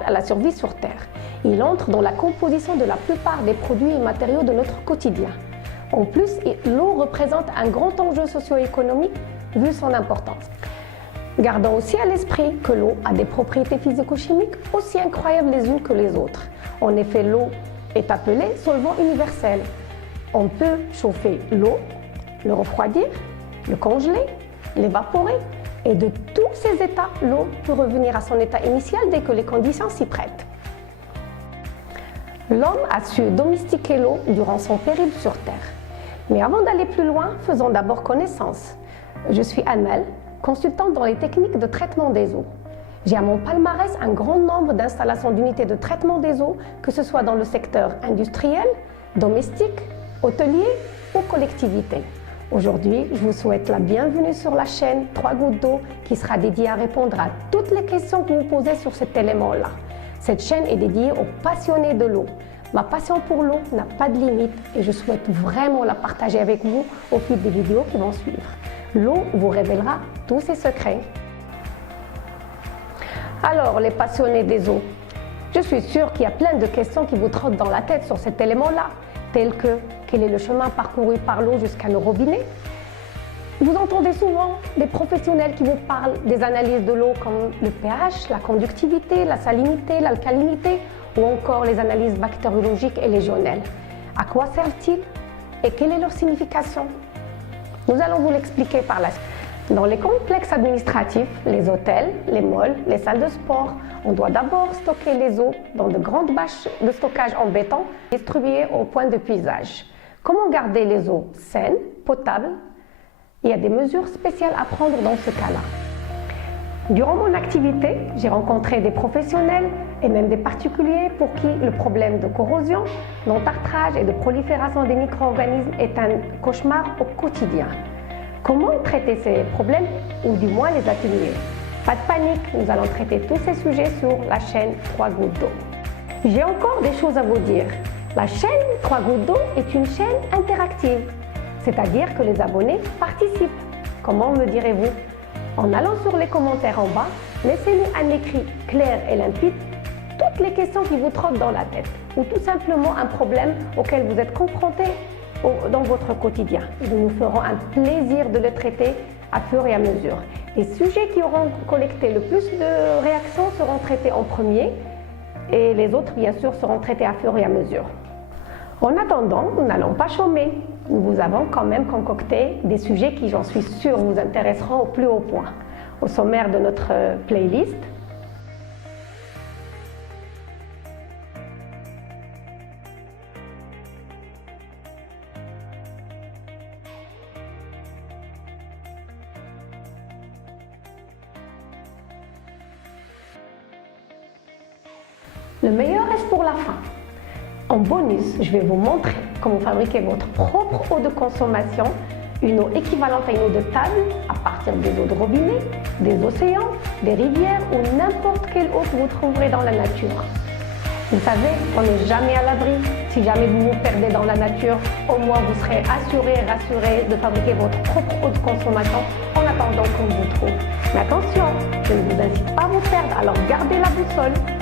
indispensables à la survie sur Terre. Il entre dans la composition de la plupart des produits et matériaux de notre quotidien. En plus, l'eau représente un grand enjeu socio-économique vu son importance. Gardons aussi à l'esprit que l'eau a des propriétés physico-chimiques aussi incroyables les unes que les autres. En effet, l'eau est appelée solvant universel. On peut chauffer l'eau, le refroidir, le congeler, l'évaporer, et de tous ces états, l'eau peut revenir à son état initial dès que les conditions s'y prêtent. L'homme a su domestiquer l'eau durant son périple sur Terre. Mais avant d'aller plus loin, faisons d'abord connaissance. Je suis Amel, consultante dans les techniques de traitement des eaux. J'ai à mon palmarès un grand nombre d'installations d'unités de traitement des eaux, que ce soit dans le secteur industriel, domestique, hôtelier ou collectivité. Aujourd'hui, je vous souhaite la bienvenue sur la chaîne 3 gouttes d'eau qui sera dédiée à répondre à toutes les questions que vous posez sur cet élément-là. Cette chaîne est dédiée aux passionnés de l'eau. Ma passion pour l'eau n'a pas de limite et je souhaite vraiment la partager avec vous au fil des vidéos qui vont suivre. L'eau vous révélera tous ses secrets. Alors, les passionnés des eaux, je suis sûre qu'il y a plein de questions qui vous trottent dans la tête sur cet élément-là, telles que quel est le chemin parcouru par l'eau jusqu'à nos robinets. Vous entendez souvent des professionnels qui vous parlent des analyses de l'eau comme le pH, la conductivité, la salinité, l'alcalinité ou encore les analyses bactériologiques et légionnelles. À quoi servent-ils et quelle est leur signification? Nous allons vous l'expliquer par la suite. Dans les complexes administratifs, les hôtels, les malls, les salles de sport, on doit d'abord stocker les eaux dans de grandes bâches de stockage en béton distribuées au point de puisage. Comment garder les eaux saines, potables? Il y a des mesures spéciales à prendre dans ce cas-là. Durant mon activité, j'ai rencontré des professionnels et même des particuliers pour qui le problème de corrosion, d'entartrage et de prolifération des micro-organismes est un cauchemar au quotidien. Comment traiter ces problèmes ou du moins les atténuer? Pas de panique, nous allons traiter tous ces sujets sur la chaîne 3 gouttes d'eau. J'ai encore des choses à vous dire. La chaîne 3 gouttes d'eau est une chaîne interactive, c'est-à-dire que les abonnés participent. Comment me direz-vous? En allant sur les commentaires en bas, laissez-nous un écrit clair et limpide toutes les questions qui vous trottent dans la tête ou tout simplement un problème auquel vous êtes confronté dans votre quotidien. Nous nous ferons un plaisir de le traiter à fur et à mesure. Les sujets qui auront collecté le plus de réactions seront traités en premier et les autres, bien sûr, seront traités à fur et à mesure. En attendant, nous n'allons pas chômer. Nous vous avons quand même concocté des sujets qui, j'en suis sûre, vous intéresseront au plus haut point. Au sommaire de notre playlist, le meilleur reste pour la fin. En bonus, je vais vous montrer comment fabriquer votre propre eau de consommation, une eau équivalente à une eau de table à partir des eaux de robinet, des océans, des rivières ou n'importe quelle eau que vous trouverez dans la nature. Vous savez, on n'est jamais à l'abri. Si jamais vous vous perdez dans la nature, au moins vous serez assuré et rassuré de fabriquer votre propre eau de consommation en attendant qu'on vous trouve. Mais attention, je ne vous incite pas à vous perdre, alors gardez la boussole.